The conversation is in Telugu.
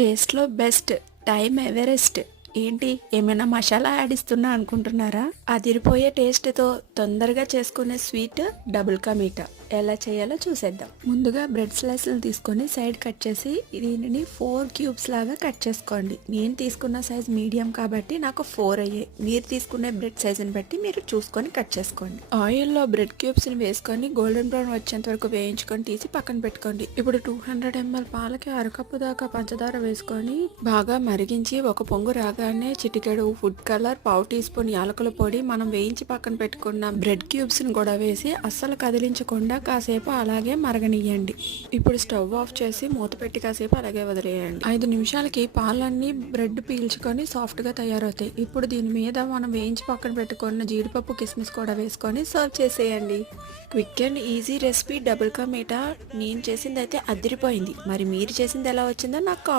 టేస్ట్‌లో బెస్ట్, టైమ్ ఎవరెస్ట్. ఏంటి ఏమైనా మసాలా యాడ్ ఇస్తున్నా అనుకుంటున్నారా? అదిరిపోయే టేస్ట్‌తో తొందరగా చేసుకునే స్వీట్ డబుల్ కా మీఠా. ఎలా చేయాలో చూసేద్దాం. ముందుగా బ్రెడ్ స్లైస్‌లు తీసుకొని సైడ్ కట్ చేసి దీనిని 4 క్యూబ్స్ లాగా కట్ చేసుకోండి. నేను తీసుకున్న సైజ్ మీడియం కాబట్టి నాకు 4 అయ్యాయి. మీరు తీసుకునే బ్రెడ్ సైజుని బట్టి మీరు చూసుకొని కట్ చేసుకోండి. ఆయిల్‌లో బ్రెడ్ క్యూబ్స్‌ని వేసుకొని గోల్డెన్ బ్రౌన్ వచ్చేంత వరకు వేయించుకొని తీసి పక్కన పెట్టుకోండి. ఇప్పుడు 200 ml పాలకి అరకప్పు దాకా పంచదార వేసుకొని బాగా మరిగించి ఒక పొంగు రాగానే చిటికెడు ఫుడ్ కలర్, పావు టీ స్పూన్ యాలకుల పొడి, మనం వేయించి పక్కన పెట్టుకున్న బ్రెడ్ క్యూబ్స్ని కూడా వేసి అస్సలు కదిలించకుండా కాసేపు అలాగే మరగనియ్యండి. ఇప్పుడు స్టవ్ ఆఫ్ చేసి మూత పెట్టి కాసేపు అలాగే వదిలేయండి. 5 నిమిషాలకి పాలన్నీ బ్రెడ్ పీల్చుకొని సాఫ్ట్గా తయారవుతాయి. ఇప్పుడు దీని మీద మనం వేయించి పక్కన పెట్టుకున్న జీడిపప్పు, కిస్మిస్ కూడా వేసుకొని సర్వ్ చేసేయండి. Quick and easy recipe double ka meetha. నేను చేసింది అయితే అదిరిపోయింది. మరి మీరు చేసింది ఎలా వచ్చిందో నాకు కామెంట్